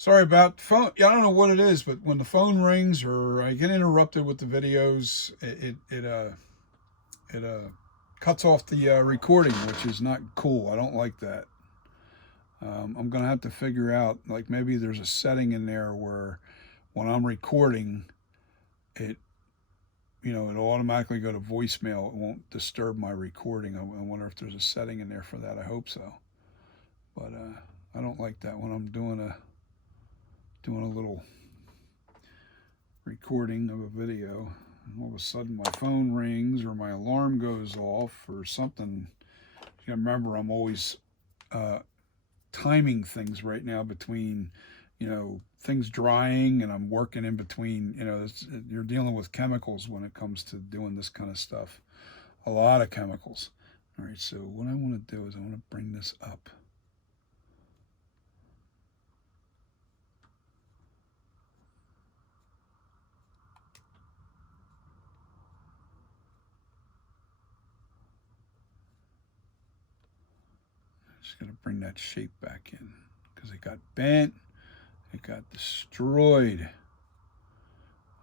Sorry about the phone. Yeah, I don't know what it is, but when the phone rings or I get interrupted with the videos, it cuts off the recording, which is not cool. I don't like that. I'm gonna have to figure out, like, maybe there's a setting in there where when I'm recording, it it'll automatically go to voicemail. It won't disturb my recording. I wonder if there's a setting in there for that. I hope so, but I don't like that when I'm doing a little recording of a video. And all of a sudden, my phone rings or my alarm goes off or something. You remember, I'm always uh, timing things right now between, things drying, and I'm working in between. You're dealing with chemicals when it comes to doing this kind of stuff. A lot of chemicals. All right, so what I want to do is I want to bring this up. Just going to bring that shape back in because it got bent, it got destroyed.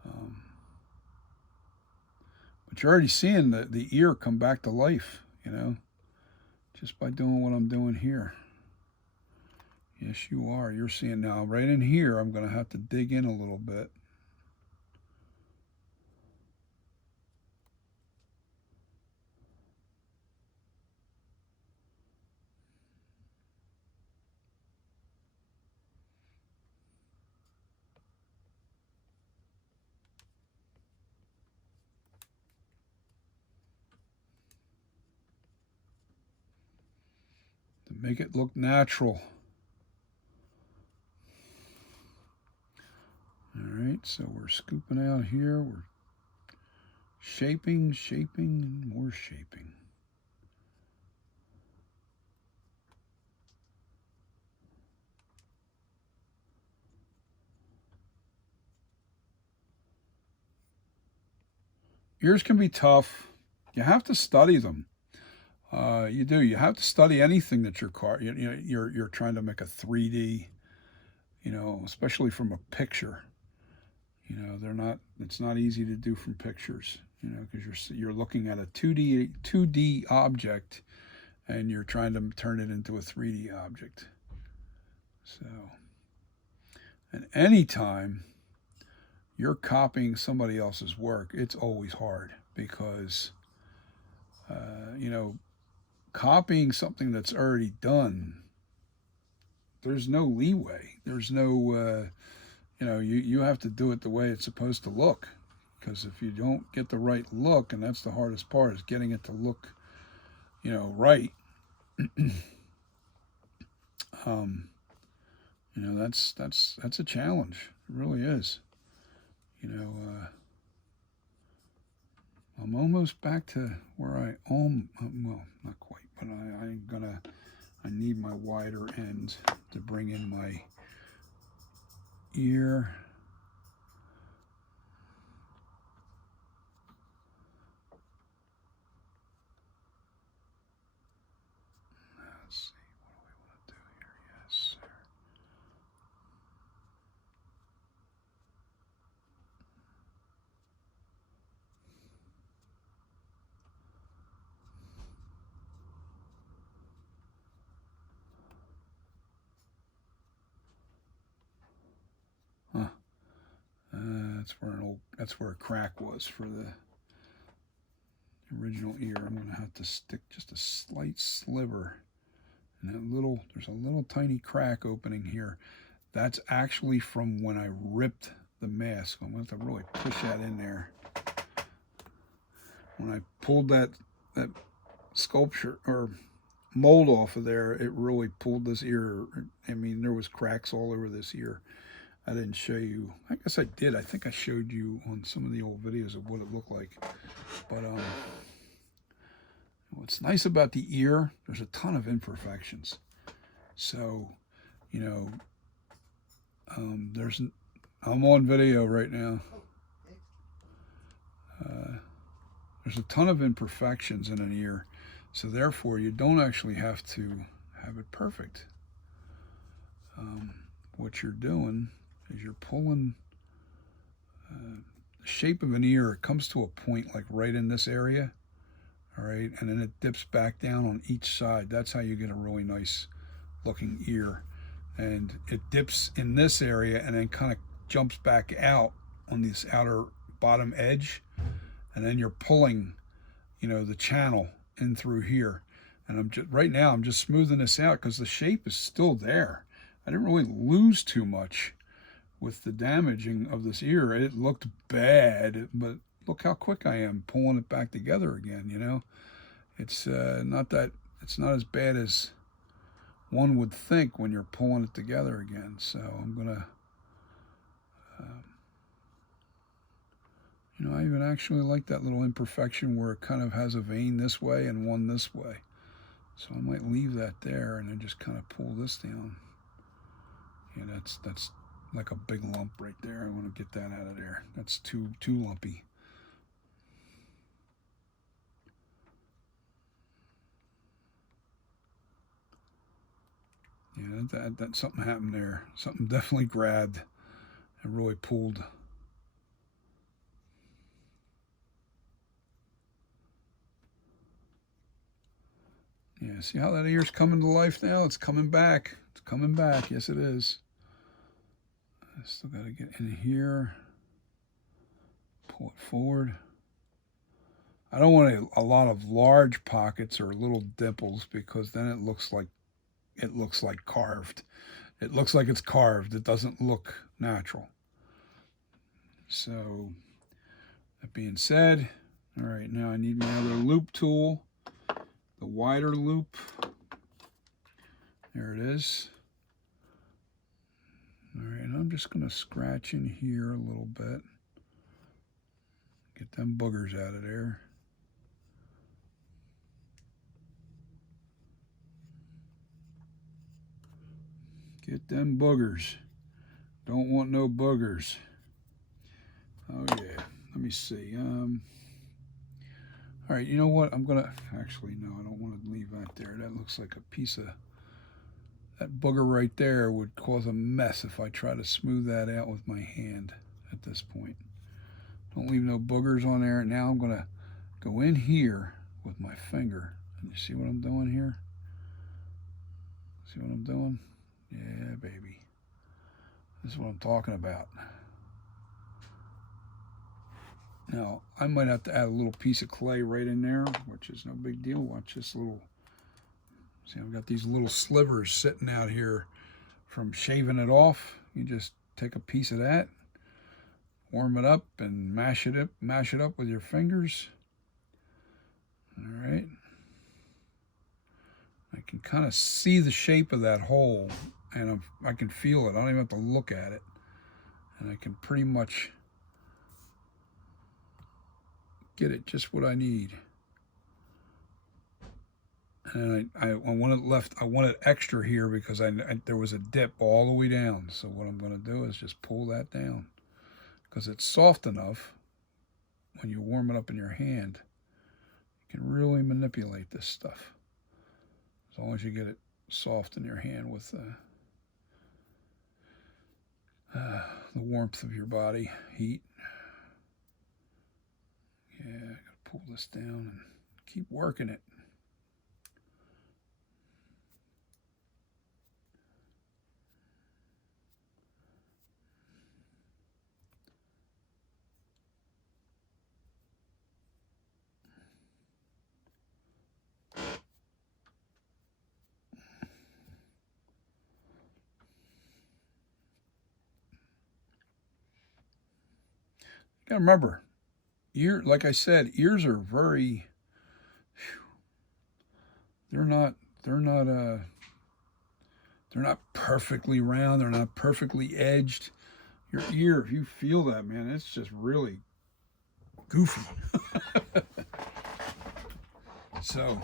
Um, but you're already seeing the ear come back to life, just by doing what I'm doing here. Yes, you are. You're seeing now, right in here, I'm going to have to dig in a little bit. To make it look natural. All right, so we're scooping out here. We're shaping, and more shaping. Ears can be tough. You have to study them. You do. You have to study anything that you're trying to make a 3D. Especially from a picture. They're not. It's not easy to do from pictures. Because you're looking at a 2D object, and you're trying to turn it into a 3D object. So, and anytime you're copying somebody else's work, it's always hard because, you know, copying something that's already done, there's no leeway. There's no, you have to do it the way it's supposed to look. Because if you don't get the right look, and that's the hardest part, is getting it to look, right. um, that's a challenge. It really is. You know, I'm almost back to where well, not quite, but I need my wider end to bring in my ear. Let's see, what do we want to do here? Yes, sir. Huh. That's where a crack was for the original ear. I'm gonna have to stick just a slight sliver, and there's a little tiny crack opening here. That's actually from when I ripped the mask. I'm going to have to really push that in there. When I pulled that sculpture or mold off of there, it really pulled this ear. I mean, there was cracks all over this ear. I didn't show you. I guess I did. I think I showed you on some of the old videos of what it looked like. But what's nice about the ear, there's a ton of imperfections. So, you know, I'm on video right now. There's a ton of imperfections in an ear, so therefore you don't actually have to have it perfect. what you're doing is you're pulling the shape of an ear. It comes to a point like right in this area, all right, and then it dips back down on each side. That's how you get a really nice looking ear. And it dips in this area and then kind of jumps back out on this outer bottom edge, and then you're pulling, you know, the channel in through here. And I'm just right now I'm just smoothing this out because the shape is still there. I didn't really lose too much with the damaging of this ear. It looked bad, but look how quick I am pulling it back together again. You know, it's not as bad as one would think when you're pulling it together again. So I'm gonna, you know, I even actually like that little imperfection where it kind of has a vein this way and one this way. So I might leave that there and then just kind of pull this down. Yeah, that's like a big lump right there. I want to get that out of there. That's too lumpy. Yeah, that something happened there. Something definitely grabbed and really pulled. Yeah, see how that ear's coming to life now? It's coming back. It's coming back. Yes, it is. I still got to get in here. Pull it forward. I don't want a lot of large pockets or little dimples because then it looks like carved. It looks like it's carved. It doesn't look natural. So that being said, all right, now I need my other loop tool, the wider loop. There it is. All right, and I'm just going to scratch in here a little bit. Get them boogers out of there. Get them boogers. Don't want no boogers. Oh yeah, let me see. All right, you know what? I'm gonna, actually, no, I don't want to leave that there. That looks like a piece of, that booger right there would cause a mess if I try to smooth that out with my hand at this point. Don't leave no boogers on there. Now I'm gonna go in here with my finger. And you see what I'm doing here? See what I'm doing? Yeah, baby. This is what I'm talking about. Now, I might have to add a little piece of clay right in there, which is no big deal. Watch this little, see, I've got these little slivers sitting out here from shaving it off. You just take a piece of that, warm it up, and mash it up with your fingers. All right. I can kind of see the shape of that hole, and I can feel it. I don't even have to look at it. And I can pretty much get it just what I need. And I want it left, I want it extra here because there was a dip all the way down. So what I'm going to do is just pull that down because it's soft enough. When you warm it up in your hand, you can really manipulate this stuff. As long as you get it soft in your hand with the warmth of your body, heat. Yeah, I gotta pull this down and keep working it. You gotta remember, like I said, ears are very, they're not perfectly round, they're not perfectly edged. Your ear, if you feel that, man, it's just really goofy. So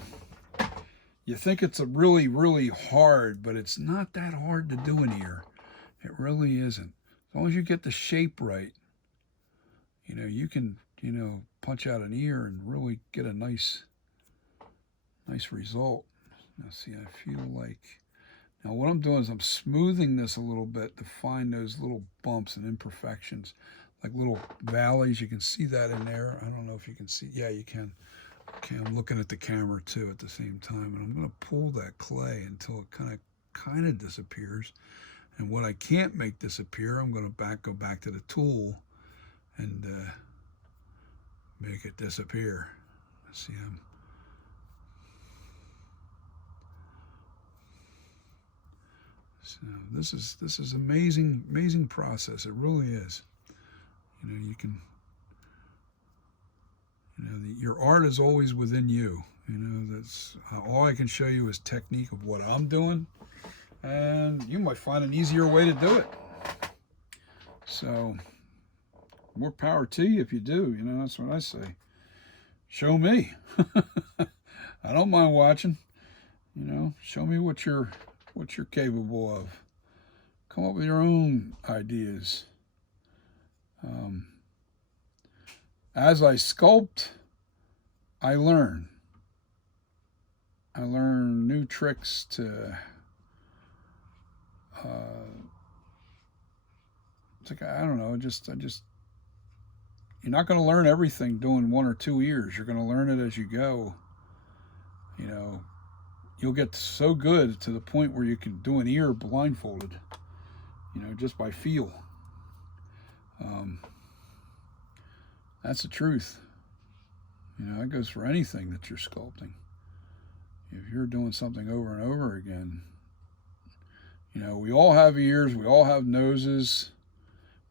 you think it's a really hard, but it's not that hard to do an ear. It really isn't. As long as you get the shape right, you know, you can, you know, punch out an ear and really get a nice result. Now see, I feel like Now what I'm doing is I'm smoothing this a little bit to find those little bumps and imperfections, like little valleys. You can see that in there. I don't know if you can see. Yeah, you can. Okay, I'm looking at the camera too at the same time, and I'm going to pull that clay until it kind of disappears. And what I can't make disappear, I'm going to go back to the tool and make it disappear. See, so this is amazing process. It really is. You know, you can. You know, your art is always within you. You know, that's all I can show you is technique of what I'm doing, and you might find an easier way to do it. So, more power to you if you do. You know, that's what I say. Show me. I don't mind watching. You know, show me what you're capable of. Come up with your own ideas. As I sculpt, I learn. I learn new tricks to. It's like, I don't know. You're not going to learn everything doing 1 or 2 ears. You're going to learn it as you go. You know, you'll get so good to the point where you can do an ear blindfolded. You know, just by feel. That's the truth. You know, that goes for anything that you're sculpting. If you're doing something over and over again, you know, we all have ears, we all have noses,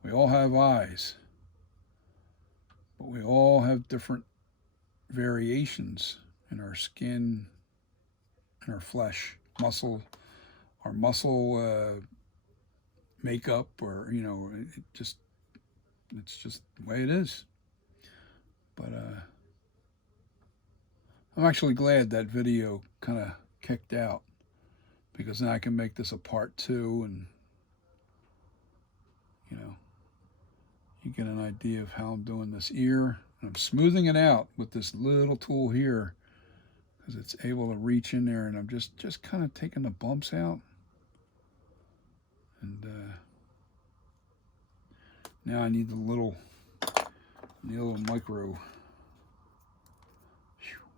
we all have eyes, but we all have different variations in our skin, in our flesh, our muscle makeup, or, you know, it's just the way it is. But I'm actually glad that video kind of kicked out, because now I can make this a part 2, and you know, you get an idea of how I'm doing this ear. And I'm smoothing it out with this little tool here, because it's able to reach in there, and I'm just kind of taking the bumps out. And now I need the little micro.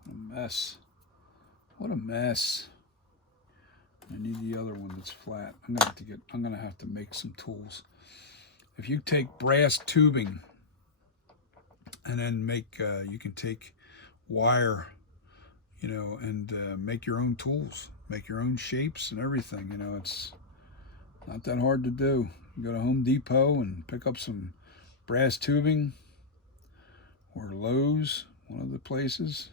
What a mess. What a mess. I need the other one that's flat. I'm gonna have to make some tools. If you take brass tubing and then you can take wire, you know, and make your own tools, make your own shapes and everything. You know, it's not that hard to do. You go to Home Depot and pick up some brass tubing, or Lowe's, one of the places,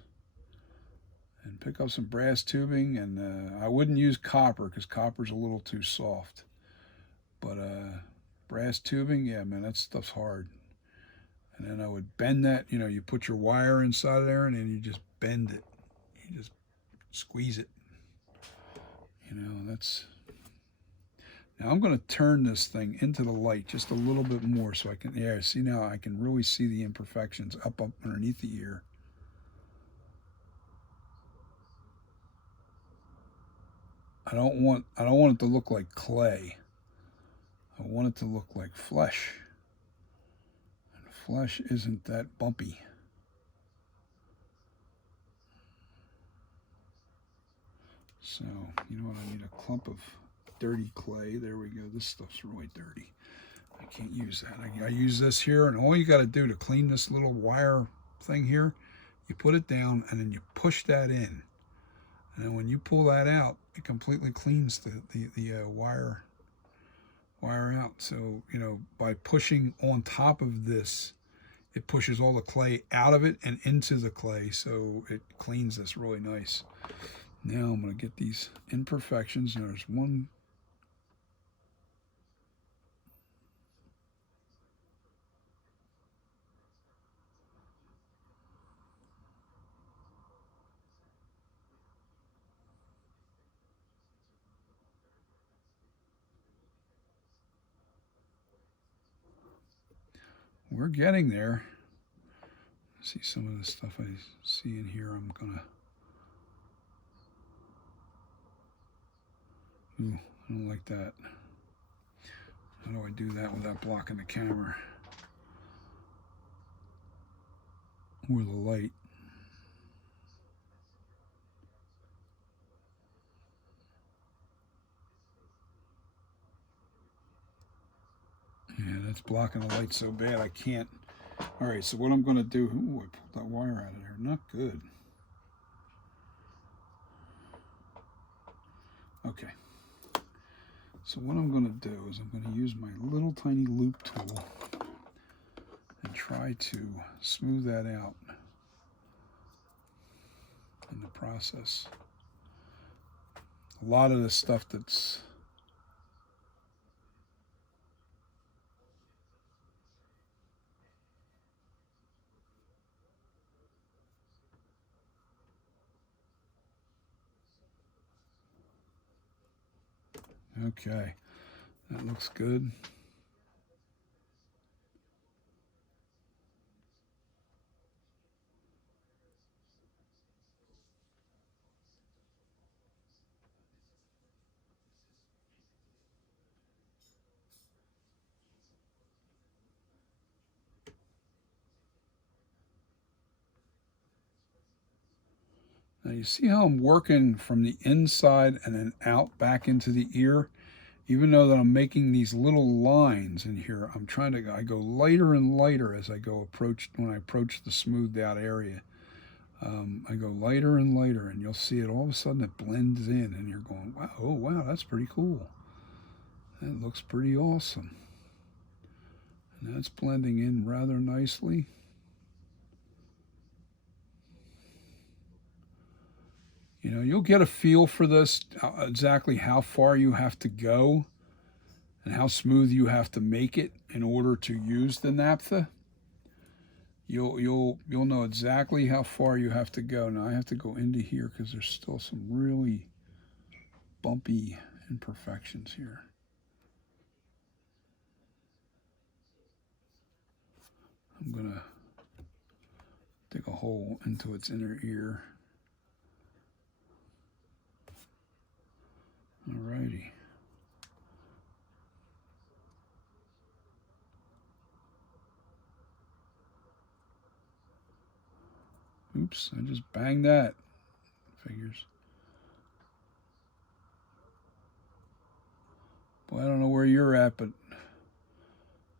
and pick up some brass tubing. And I wouldn't use copper, because copper's a little too soft. But brass tubing, yeah, man, that stuff's hard. And then I would bend that. You know, you put your wire inside of there, and then you just bend it. You just squeeze it. You know, that's. Now I'm going to turn this thing into the light just a little bit more, so I can. Yeah, see, now I can really see the imperfections up underneath the ear. I don't want it to look like clay. I want it to look like flesh. And flesh isn't that bumpy. So, you know what, I need a clump of dirty clay. There we go. This stuff's really dirty. I can't use that. I use this here, and all you got to do to clean this little wire thing here, you put it down, and then you push that in. And then when you pull that out, it completely cleans the wire out. So, you know, by pushing on top of this, it pushes all the clay out of it and into the clay, so it cleans this really nice. Now I'm going to get these imperfections. And there's one. We're getting there. See some of the stuff I see in here. I'm gonna Ooh, I don't like that. How do I do that without blocking the camera or the light? Yeah, that's blocking the light so bad I can't. All right, so what I'm going to do, ooh, I pulled that wire out of there. Not good. Okay. So what I'm going to do is I'm going to use my little tiny loop tool and try to smooth that out in the process. A lot of the stuff that's okay. That looks good. Now you see how I'm working from the inside and then out back into the ear? Even though that I'm making these little lines in here, I'm trying to, I go lighter and lighter as I go when I approach the smoothed out area. I go lighter and lighter, and you'll see it all of a sudden it blends in, and you're going, wow, oh wow, that's pretty cool. That looks pretty awesome. And that's blending in rather nicely. You know, you'll get a feel for this, exactly how far you have to go and how smooth you have to make it in order to use the naphtha. You'll know exactly how far you have to go. Now I have to go into here because there's still some really bumpy imperfections here. I'm gonna dig a hole into its inner ear. Alrighty. Oops, I just banged that. Figures. Well, I don't know where you're at, but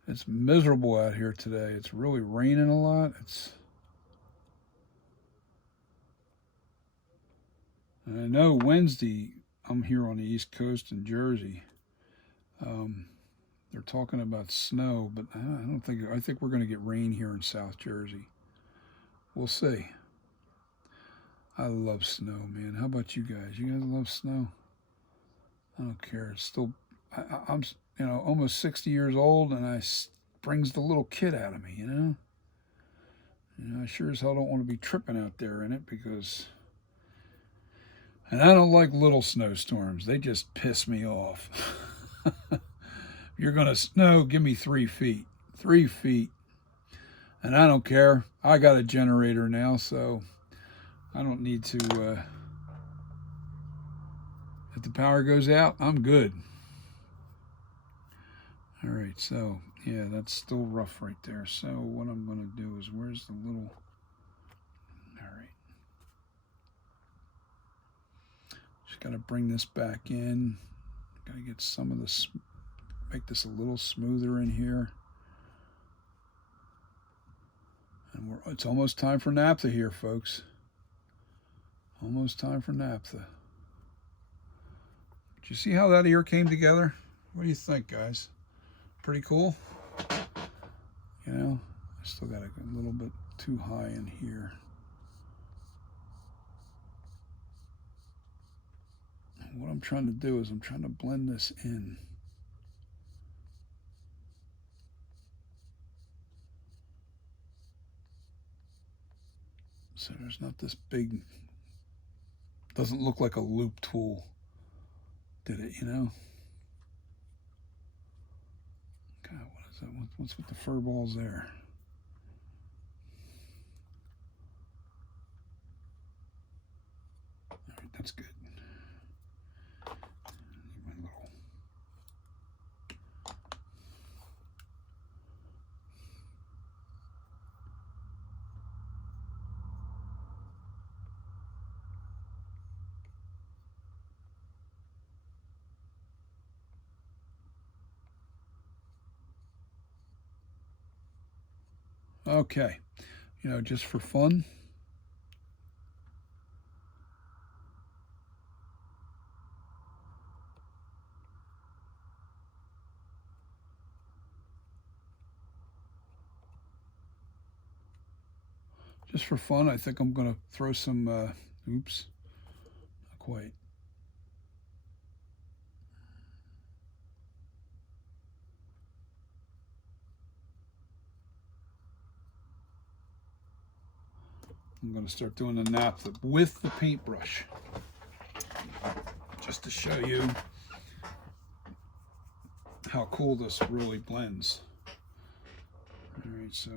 it's miserable out here today. It's really raining a lot. I know Wednesday I'm here on the East Coast in Jersey. They're talking about snow, but I don't think. I think we're going to get rain here in South Jersey. We'll see. I love snow, man. How about you guys? You guys love snow? I don't care. It's still, I'm, almost 60 years old, and brings the little kid out of me. I sure as hell don't want to be tripping out there in it and I don't like little snowstorms. They just piss me off. If you're gonna snow, give me 3 feet. 3 feet. And I don't care. I got a generator now, so I don't need to. If the power goes out, I'm good. All right, so yeah, that's still rough right there. So what I'm going to do is, where's the little. All right. Just got to bring this back in. Got to get some of this, make this a little smoother in here. And it's almost time for naphtha here, folks. Almost time for naphtha. Did you see how that ear came together? What do you think, guys? Pretty cool? I still got a little bit too high in here. What I'm trying to do is I'm trying to blend this in. So there's not this big, doesn't look like a loop tool, did it, God, what is that? What's with the fur balls there? All right, that's good. Leave my Okay, just for fun. Just for fun, I think I'm going to throw some, oops, not quite. I'm going to start doing the naphtha with the paintbrush, just to show you how cool this really blends. All right, so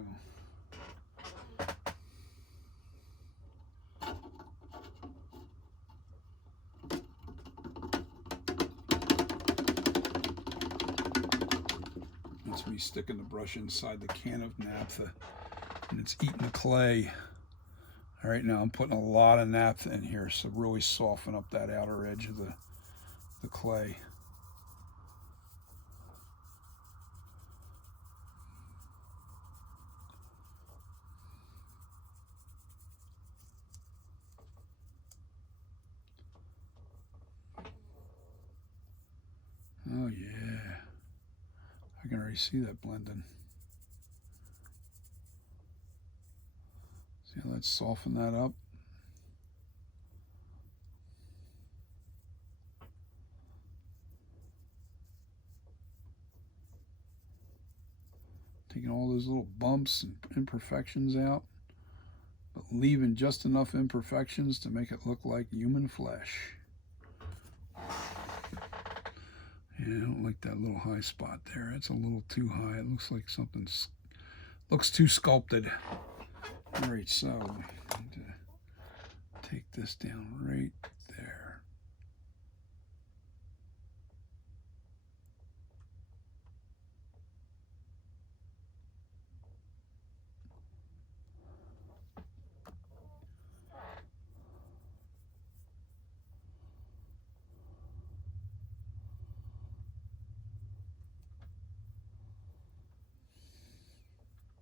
that's me sticking the brush inside the can of naphtha, and it's eating the clay. All right, now I'm putting a lot of naphtha in here, so really soften up that outer edge of the clay. Oh yeah, I can already see that blending. See, let's soften that up. Taking all those little bumps and imperfections out, but leaving just enough imperfections to make it look like human flesh. Yeah, I don't like that little high spot there. It's a little too high. It looks like something looks too sculpted. All right, so I need to take this down right there.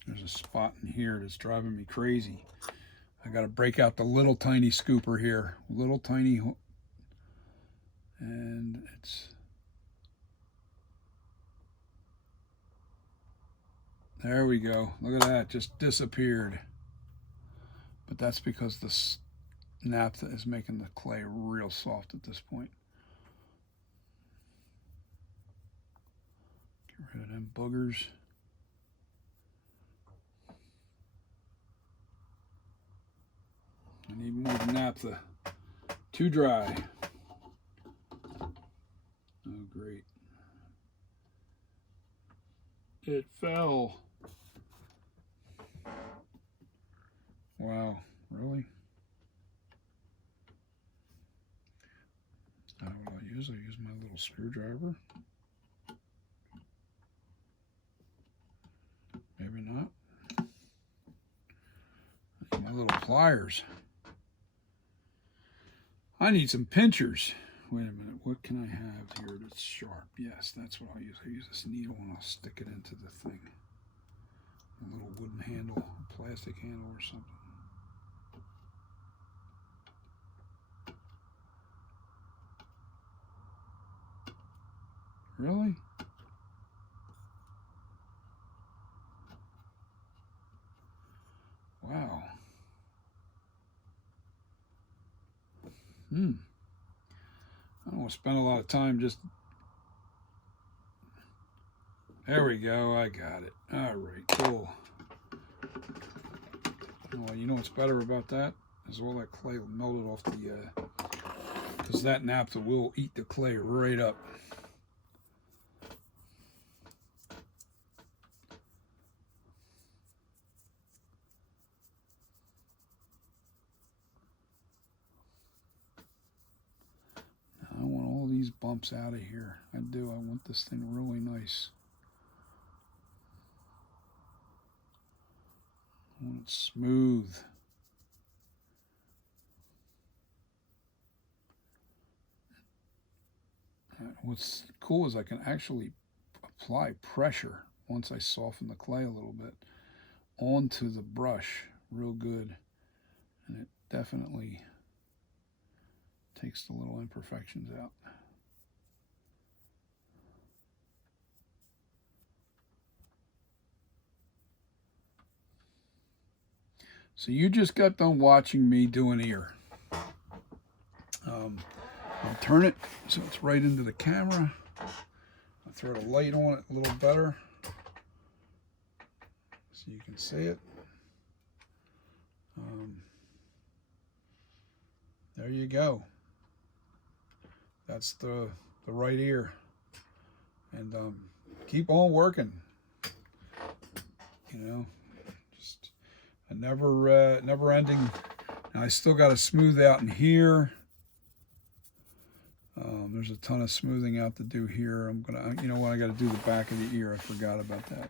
There's a spot in here that's driving me crazy. I got to break out the little tiny scooper here. Little tiny, and it's, there we go. Look at that, just disappeared. But that's because the naphtha is making the clay real soft at this point. Get rid of them boogers. I need more naphtha. Too dry. Oh, great. It fell. Wow, really? Not what I use. I use my little screwdriver. Maybe not. My little pliers. I need some pinchers. Wait a minute, what can I have here that's sharp? Yes, that's what I'll use. I use this needle and I'll stick it into the thing. A little wooden handle, a plastic handle or something. Really? Wow. I don't want to spend a lot of time just... There we go, I got it. All right, cool. Well, you know what's better about that? Is all that clay melted off the... because that naphtha will eat the clay right up. I want all these bumps out of here. I do. I want this thing really nice. I want it smooth. What's cool is I can actually apply pressure once I soften the clay a little bit onto the brush real good, and it definitely takes the little imperfections out. So you just got done watching me do an ear. I'll turn it so it's right into the camera. I'll throw the light on it a little better so you can see it. There you go. That's the right ear. And keep on working. You know, just a never ending. Now I still got to smooth out in here. There's a ton of smoothing out to do here. I'm gonna, you know what, I got to do the back of the ear. I forgot about that.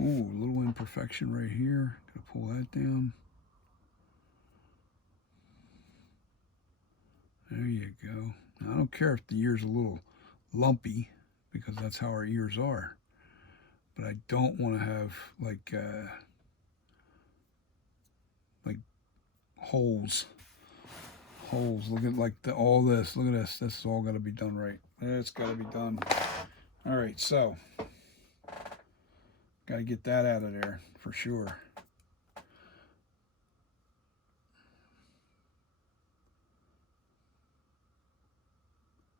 Ooh, a little imperfection right here. Gotta pull that down. There you go. Now, I don't care if the ear's a little lumpy, because that's how our ears are. But I don't want to have like holes. Look at like all this. Look at this. This is all got to be done right. It's got to be done. All right, so got to get that out of there for sure.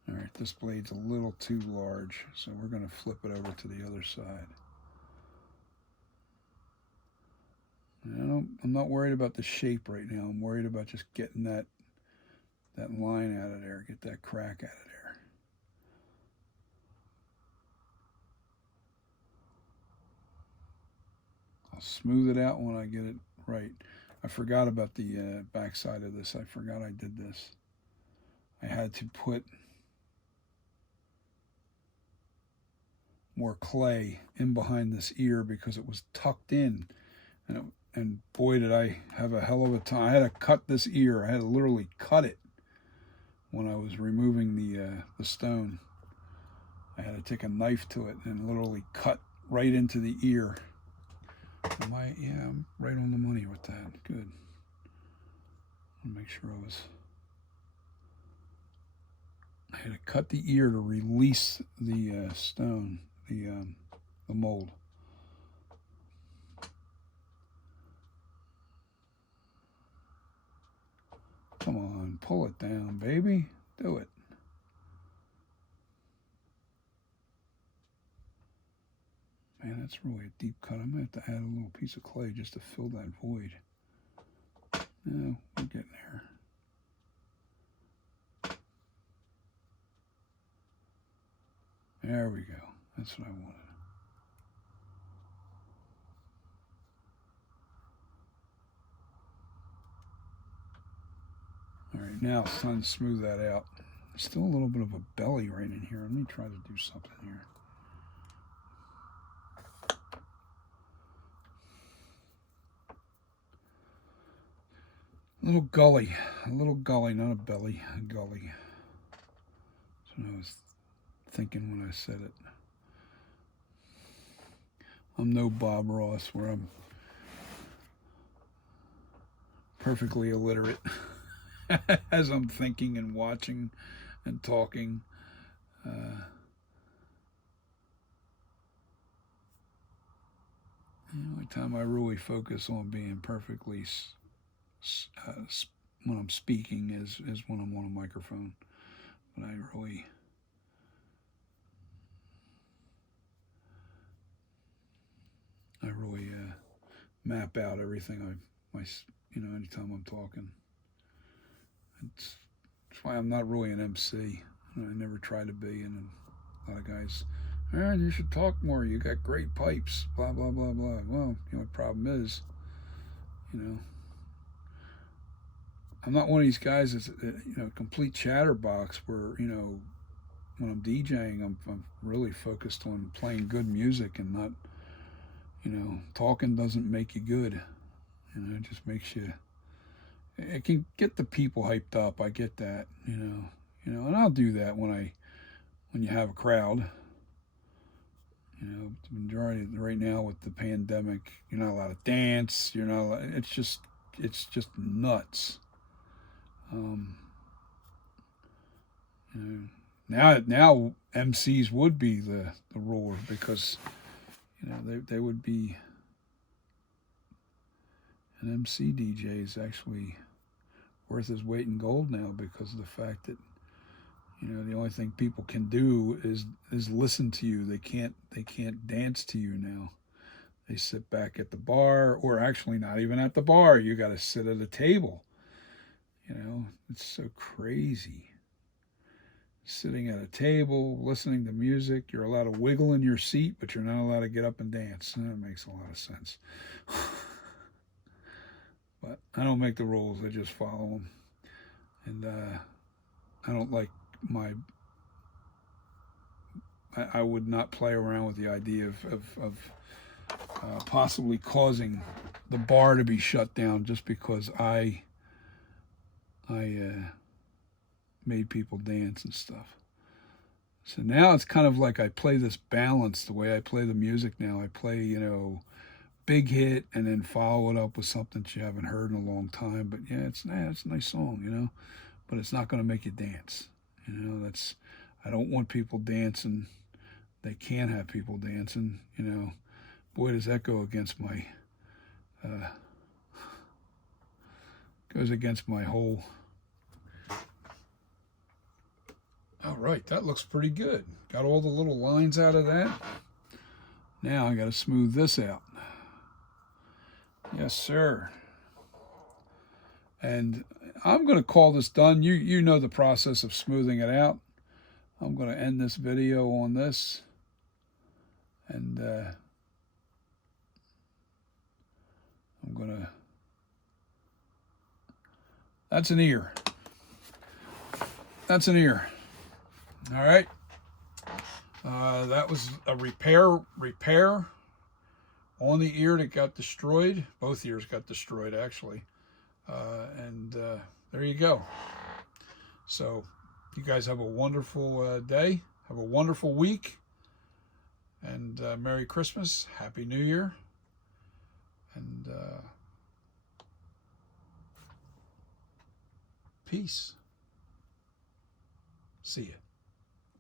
All right, this blade's a little too large, so we're going to flip it over to the other side. I'm not worried about the shape right now. I'm worried about just getting that line out of there, get that crack out of there. I'll smooth it out when I get it right. I forgot about the back side of this. I forgot I did this. I had to put more clay in behind this ear because it was tucked in, and boy did I have a hell of a time. I had to cut this ear. I had to literally cut it when I was removing the stone. I had to take a knife to it and literally cut right into the ear. Yeah, I'm right on the money with that. Good. I'll make sure I had to cut the ear to release the stone, the mold. Come on, pull it down, baby. Do it. Man, that's really a deep cut. I'm going to have to add a little piece of clay just to fill that void. No, we're getting there. There we go. That's what I wanted. All right, now it's time to smooth that out. There's still a little bit of a belly right in here. Let me try to do something here. A little gully, not a belly, a gully. That's what I was thinking when I said it. I'm no Bob Ross where I'm perfectly illiterate as I'm thinking and watching and talking. The only time I really focus on being perfectly when I'm speaking is when I'm on a microphone. But I really map out everything anytime I'm talking. That's why I'm not really an MC. I never try to be, and a lot of guys, you should talk more. You got great pipes, blah, blah, blah, blah. Well, the only problem is, I'm not one of these guys that's, complete chatterbox where, when I'm DJing, I'm really focused on playing good music and not, talking doesn't make you good. It just makes you, it can get the people hyped up. I get that, and I'll do that when you have a crowd. You know, the majority right now with the pandemic, you're not allowed to dance. You're not allowed, it's just nuts. Um, you know, now MCs would be the ruler because you know they would be an MC DJ is actually worth his weight in gold now because of the fact that you know the only thing people can do is listen to you. They can't dance to you now. They sit back at the bar, or actually not even at the bar. You got to sit at a table. You know, it's so crazy. Sitting at a table, listening to music. You're allowed to wiggle in your seat, but you're not allowed to get up and dance. That makes a lot of sense. But I don't make the rules. I just follow them. And I don't like my. I would not play around with the idea of possibly causing the bar to be shut down just because I made people dance and stuff. So now it's kind of like I play this balance the way I play the music now. I play, you know, big hit and then follow it up with something that you haven't heard in a long time. But yeah, it's a nice song, you know, but it's not going to make you dance. You know, I don't want people dancing. They can't have people dancing, you know. Boy, does that go against my, goes against my whole. All right, that looks pretty good. Got all the little lines out of that. Now I got to smooth this out. Yes, sir. And I'm going to call this done. You know the process of smoothing it out. I'm going to end this video on this. And I'm going to... That's an ear. That's an ear. All right. That was a repair on the ear that got destroyed. Both ears got destroyed, actually. And there you go. So you guys have a wonderful day. Have a wonderful week. And Merry Christmas. Happy New Year. And peace. See ya.